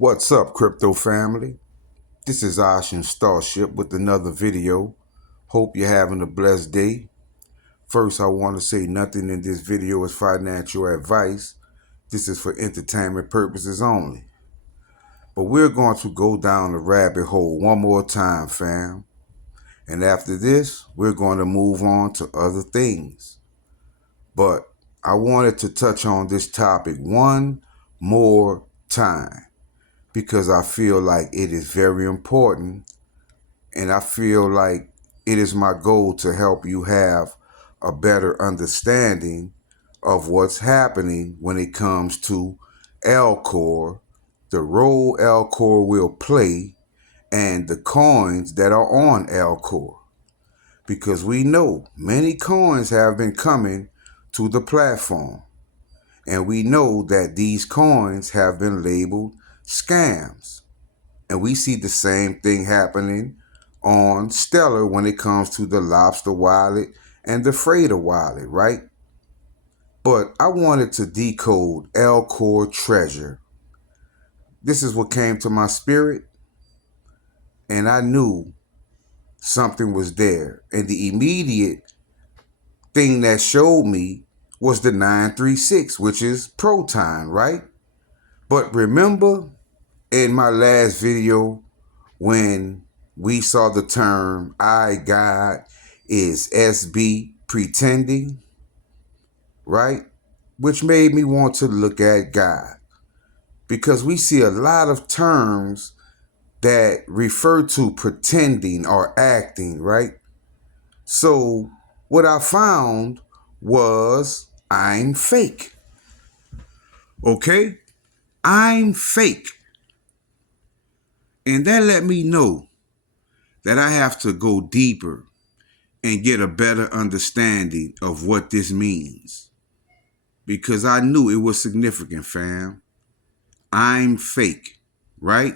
What's up, crypto family? This is Ocean Starship with another video. Hope you're having a blessed day. First, I want to say nothing in this video is financial advice. This is for entertainment purposes only. But we're going to go down the rabbit hole one more time, fam. And after this, we're going to move on to other things. But I wanted to touch on this topic one more time, because I feel like it is very important, and I feel like it is my goal to help you have a better understanding of what's happening when it comes to alcor, the role alcor will play, and the coins that are on alcor. Because we know many coins have been coming to the platform, and we know that these coins have been labeled scams. And we see the same thing happening on Stellar when it comes to the Lobster wallet and the Freighter wallet, right? But I wanted to decode alcor treasure. This is what came to my spirit, and I knew something was there. And the immediate thing that showed me was the 936, which is Proton, right? But remember in my last video when we saw the term I, God, is SB pretending, right? Which made me want to look at God, because we see a lot of terms that refer to pretending or acting, right? So what I found was I'm fake. Okay? I'm fake. And that let me know that I have to go deeper and get a better understanding of what this means. Because I knew it was significant, fam. I'm fake, right?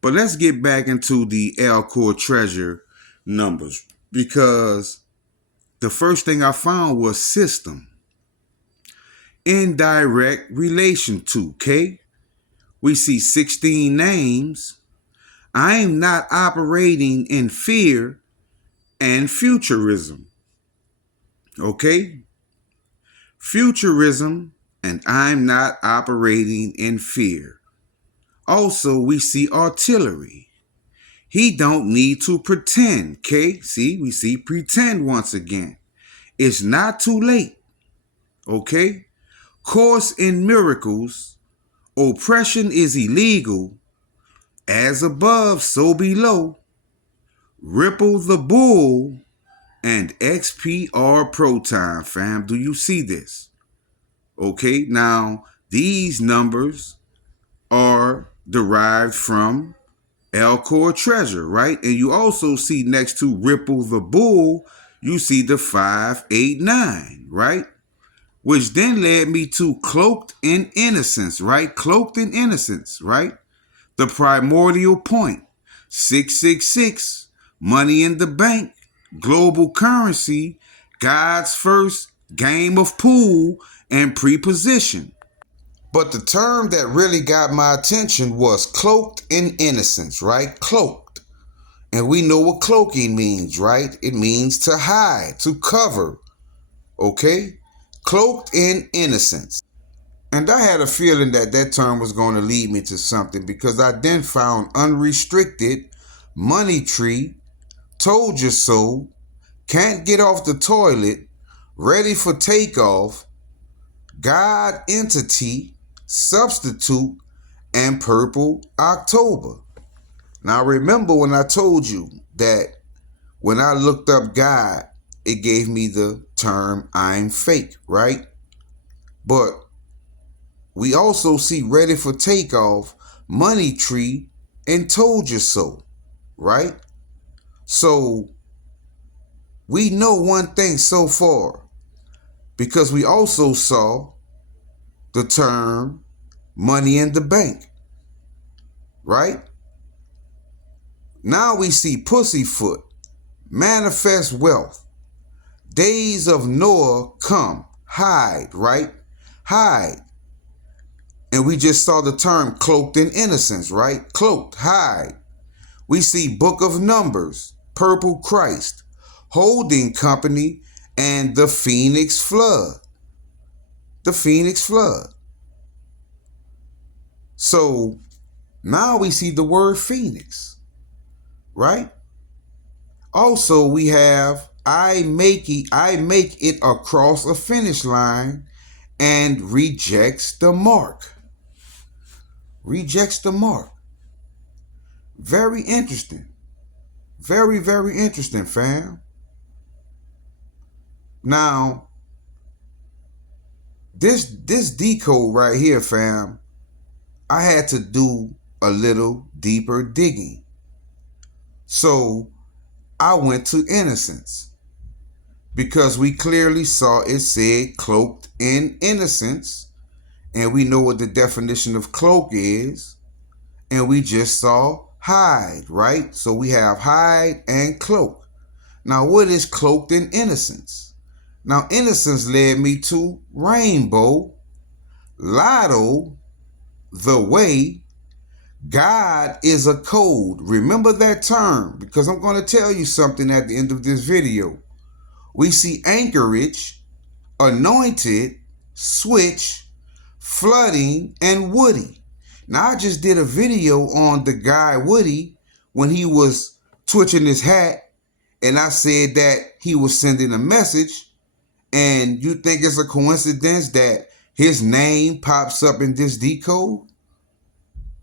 But let's get back into the alcor treasure numbers, because the first thing I found was system. In direct relation to, okay? We see 16 names. I am not operating in fear and futurism. Okay? Futurism, and I'm not operating in fear. Also, we see artillery. He don't need to pretend, okay? See, we see pretend once again. It's not too late, okay? Course in miracles, oppression is illegal. As above, so below. Ripple the bull and XPR Proton, fam. Do you see this? Okay, now these numbers are derived from alcor treasure, right? And you also see next to Ripple the bull, you see the 589, right? Which then led me to cloaked in innocence, right? Cloaked in innocence, right? The primordial point, 666, money in the bank, global currency, God's first game of pool, and preposition. But the term that really got my attention was cloaked in innocence, right? Cloaked. And we know what cloaking means, right? It means to hide, to cover, okay? Cloaked in innocence. And I had a feeling that that term was going to lead me to something, because I then found unrestricted, money tree, told you so, can't get off the toilet, ready for takeoff, God entity, substitute, and purple October. Now remember when I told you that when I looked up God, it gave me the term I'm fake, right? But we also see ready for takeoff, money tree, and told you so, right? So we know one thing so far, because we also saw the term money in the bank, right? Now we see pussyfoot, manifest wealth, days of Noah come, hide, right? Hide. And we just saw the term cloaked in innocence, right? Cloaked, hide. We see Book of Numbers, purple Christ, holding company, and the Phoenix flood. The Phoenix flood. So now we see the word Phoenix, right? Also, we have I make it across a finish line and rejects the mark. Rejects the mark. Very interesting. Very, very interesting, fam. Now, this decode right here, fam, I had to do a little deeper digging. So I went to innocence because we clearly saw it said cloaked in innocence, and we know what the definition of cloak is, and we just saw hide, right? So we have hide and cloak. Now, what is cloaked in innocence? Now, innocence led me to rainbow, lotto, the way, God is a code. Remember that term, because I'm going to tell you something at the end of this video. We see anchorage, anointed, switch, flooding, and Woody. Now, I just did a video on the guy Woody when he was twitching his hat, and I said that he was sending a message, and you think it's a coincidence that his name pops up in this decode?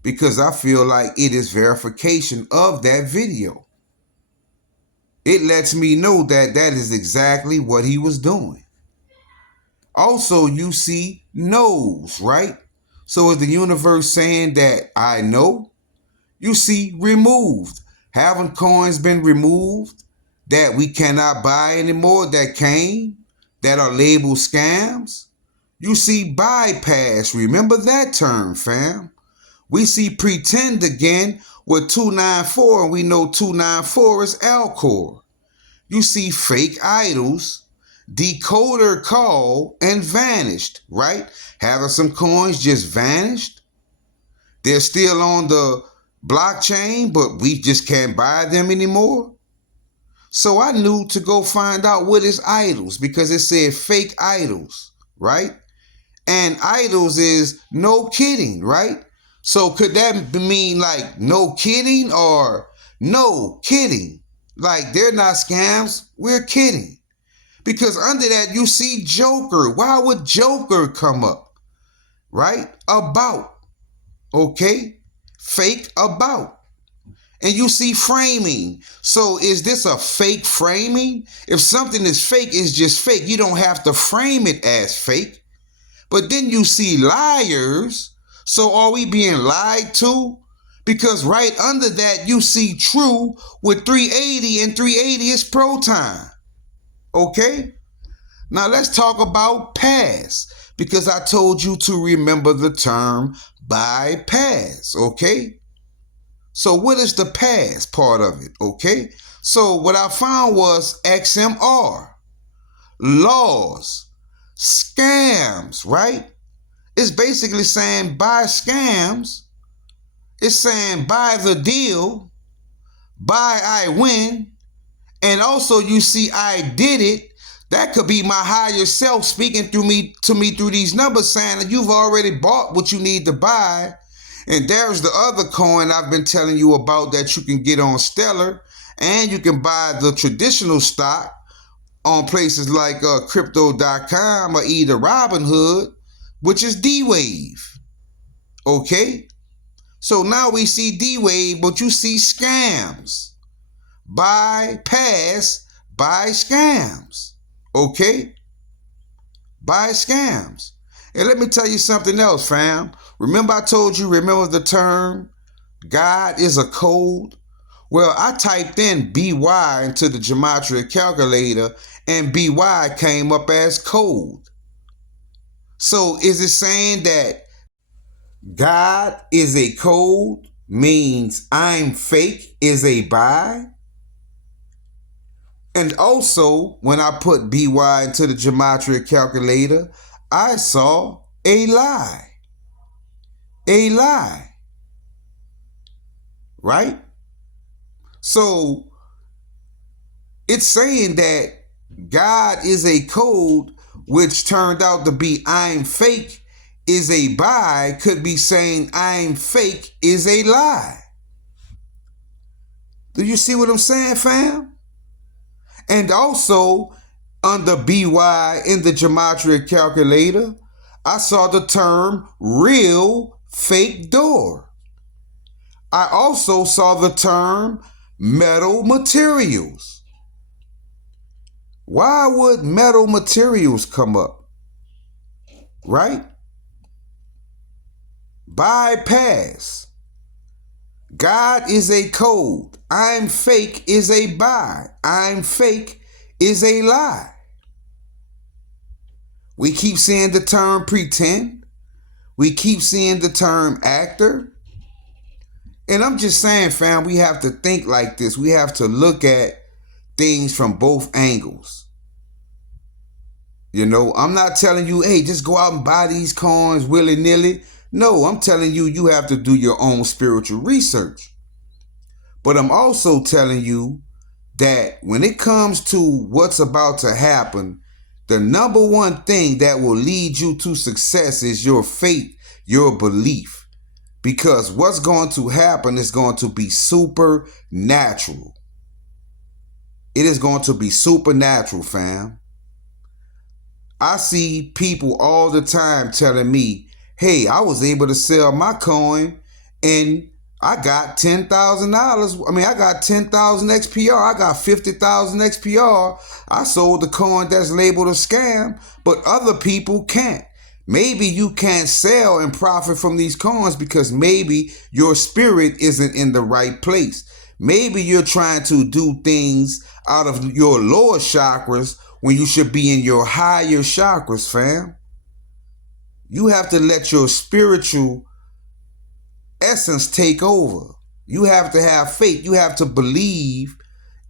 Because I feel like it is verification of that video. It lets me know that that is exactly what he was doing. Also, you see knows, right? So is the universe saying that I know? You see removed. Haven't coins been removed that we cannot buy anymore that came, that are labeled scams? You see bypass. Remember that term, fam. We see pretend again with 294, and we know 294 is alcor. You see fake idols, decoder call, and vanished, right? Having some coins just vanished. They're still on the blockchain, but we just can't buy them anymore. So I knew to go find out what is idols, because it said fake idols, right? And idols is no kidding, right? So could that mean like no kidding or no kidding? Like they're not scams, we're kidding. Because under that you see Joker. Why would Joker come up? Right? About. Okay? Fake about. And you see framing. So is this a fake framing? If something is fake, it's just fake. You don't have to frame it as fake. But then you see liars. So are we being lied to? Because right under that, you see true with 380, and 380 is pro time. Okay? Now let's talk about pass, because I told you to remember the term bypass. Okay? So what is the pass part of it? Okay? So what I found was XMR, laws, scams, right? It's basically saying buy scams. It's saying buy the deal, buy I win, and also you see I did it. That could be my higher self speaking to me through these numbers, saying that you've already bought what you need to buy. And there's the other coin I've been telling you about that you can get on Stellar, and you can buy the traditional stock on places like crypto.com or either Robinhood, which is D-Wave. Okay? So now we see D-Wave, but you see scams. Bypass, buy scams. Okay? Buy scams. And let me tell you something else, fam. Remember I told you, remember the term, God is a code? Well, I typed in BY into the gematria calculator, and BY came up as code. So is it saying that God is a code means I'm fake is a buy? And also, when I put BY into the gematria calculator, I saw a lie. a lie, right? So it's saying that God is a code, which turned out to be I'm fake is a buy, could be saying I'm fake is a lie. Do you see what I'm saying, fam? And also, under BY in the gematria calculator, I saw the term real fake door. I also saw the term metal materials. Why would metal materials come up? Right? Bypass. God is a code. I'm fake is a buy. I'm fake is a lie. We keep seeing the term pretend. We keep seeing the term actor. And I'm just saying, fam, we have to think like this. We have to look at things from both angles. You know, I'm not telling you, hey, just go out and buy these coins willy-nilly. No, I'm telling you, you have to do your own spiritual research. But I'm also telling you that when it comes to what's about to happen, the number one thing that will lead you to success is your faith, your belief. Because what's going to happen is going to be supernatural. It is going to be supernatural, fam. I see people all the time telling me, hey, I was able to sell my coin and I got $10,000. I mean, I got 10,000 XPR. I got 50,000 XPR. I sold the coin that's labeled a scam, but other people can't. Maybe you can't sell and profit from these coins because maybe your spirit isn't in the right place. Maybe you're trying to do things out of your lower chakras when you should be in your higher chakras, fam. You have to let your spiritual essence take over. You have to have faith. You have to believe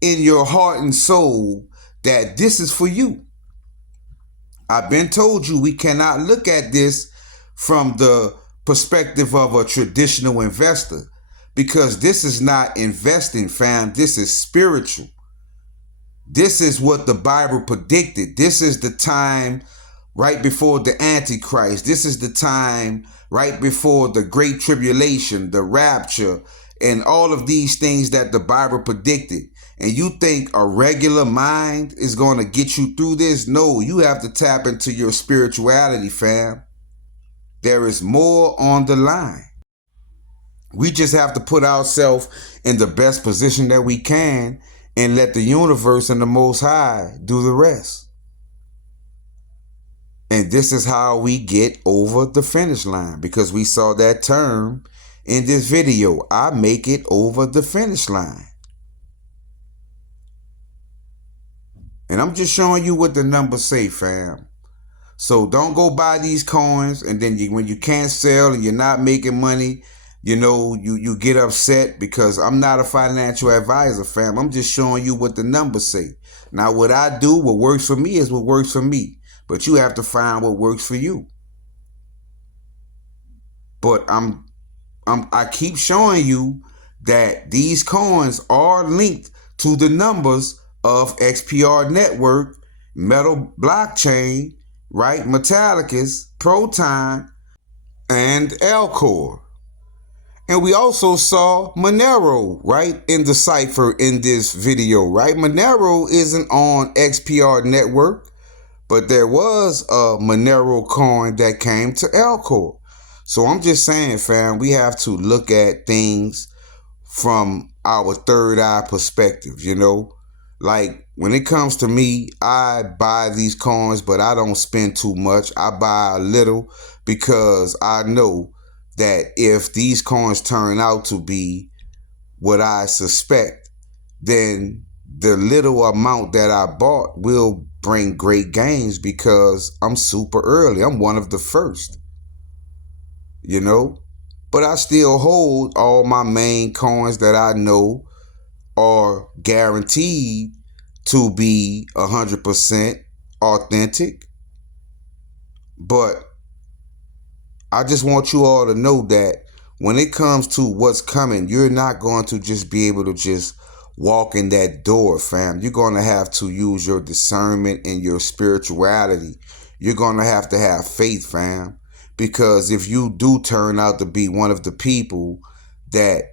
in your heart and soul that this is for you. I've been told you we cannot look at this from the perspective of a traditional investor because this is not investing, fam. This is spiritual. This is what the Bible predicted. This is the time right before the Antichrist. This is the time right before the Great Tribulation, the rapture, and all of these things that the Bible predicted. And you think a regular mind is going to get you through this? No, you have to tap into your spirituality, fam. There is more on the line. We just have to put ourselves in the best position that we can and let the universe and the Most High do the rest. And this is how we get over the finish line, because we saw that term in this video. I make it over the finish line. And I'm just showing you what the numbers say, fam. So don't go buy these coins and then when you can't sell and you're not making money, you know, you get upset because I'm not a financial advisor, fam. I'm just showing you what the numbers say. Now, what I do, what works for me is what works for me. But you have to find what works for you. But I keep showing you that these coins are linked to the numbers of XPR network, metal blockchain, right? Metallicus, Proton, and alcor. And we also saw Monero, right, in the cipher in this video, right? Monero isn't on XPR network, but there was a Monero coin that came to alcor. So I'm just saying, fam, we have to look at things from our third eye perspective, you know? Like, when it comes to me, I buy these coins, but I don't spend too much. I buy a little because I know that if these coins turn out to be what I suspect, then the little amount that I bought will bring great gains because I'm super early. I'm one of the first, you know? But I still hold all my main coins that I know are guaranteed to be 100% authentic. But I just want you all to know that when it comes to what's coming, you're not going to just be able to just walk in that door, fam. You're going to have to use your discernment and your spirituality. You're going to have faith, fam. Because if you do turn out to be one of the people that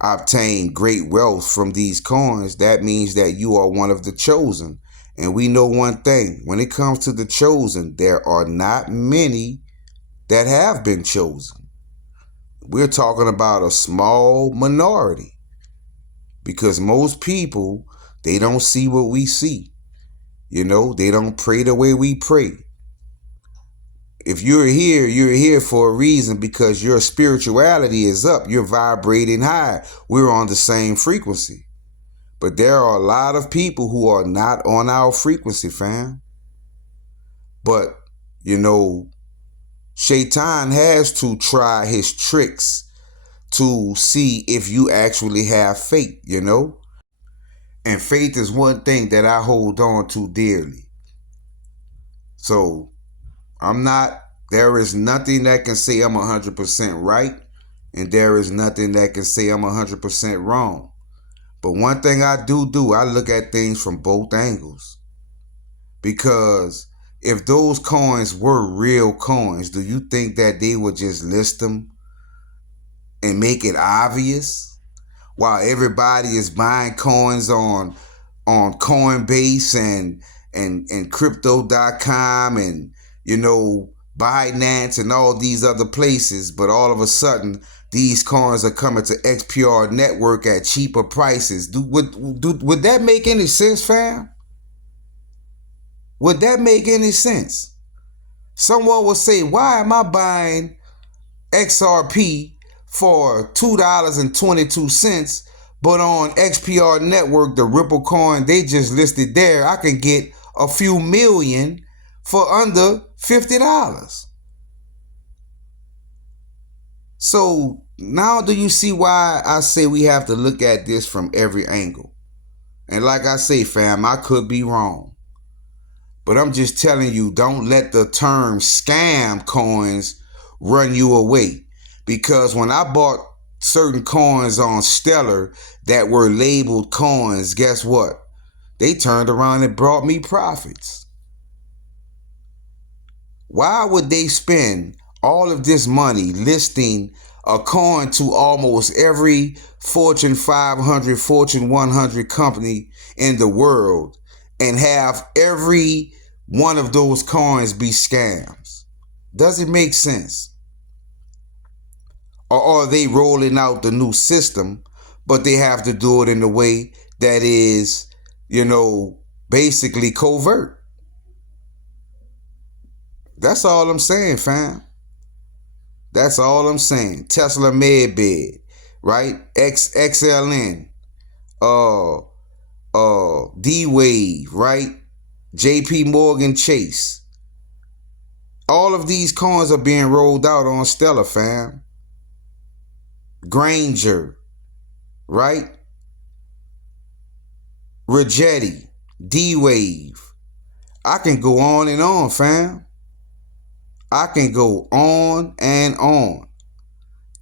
obtain great wealth from these coins, that means that you are one of the chosen. And we know one thing, when it comes to the chosen, there are not many that have been chosen. We're talking about a small minority, because most people, they don't see what we see. You know, they don't pray the way we pray. If you're here for a reason, because your spirituality is up. You're vibrating high. We're on the same frequency. But there are a lot of people who are not on our frequency, fam. But, you know, Shaitan has to try his tricks to see if you actually have faith, you know? And faith is one thing that I hold on to dearly. So there is nothing that can say I'm 100% right, and there is nothing that can say I'm 100% wrong. But one thing I do, I look at things from both angles. Because if those coins were real coins, do you think that they would just list them and make it obvious while everybody is buying coins on Coinbase and crypto.com and, you know, Binance and all these other places, but all of a sudden these coins are coming to XPR network at cheaper prices? Would that make any sense, fam? Would that make any sense? Someone will say, why am I buying XRP for $2.22, but on XPR network, the Ripple coin they just listed there, I can get a few million for under $50? So now do you see why I say we have to look at this from every angle? And like I say, fam, I could be wrong. But I'm just telling you, don't let the term scam coins run you away. Because when I bought certain coins on Stellar that were labeled coins, guess what? They turned around and brought me profits. Why would they spend all of this money listing a coin to almost every Fortune 500, Fortune 100 company in the world and have every one of those coins be scams? Does it make sense? Or are they rolling out the new system, but they have to do it in a way that is, you know, basically covert? That's all I'm saying, fam. That's all I'm saying. Tesla Medbed, right? XLN, D-Wave, right? JP Morgan Chase. All of these coins are being rolled out on Stellar, fam. Granger, right? Rigetti, D-Wave. I can go on and on, fam. I can go on and on.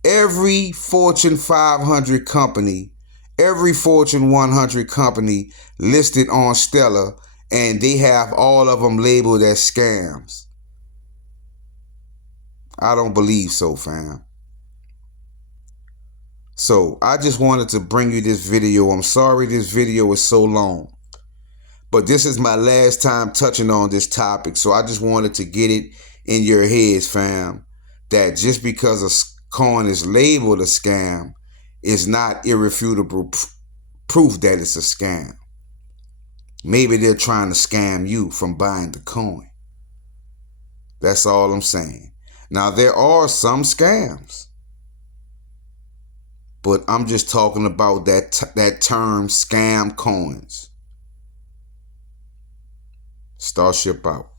Every Fortune 500 company, every Fortune 100 company listed on Stellar, and they have all of them labeled as scams. I don't believe so, fam. So I just wanted to bring you this video. I'm sorry this video is so long, but this is my last time touching on this topic. So I just wanted to get it in your heads, fam, that just because a coin is labeled a scam is not irrefutable proof that it's a scam. Maybe they're trying to scam you from buying the coin. That's all I'm saying. Now, there are some scams, but I'm just talking about that term, scam coins. Starship out.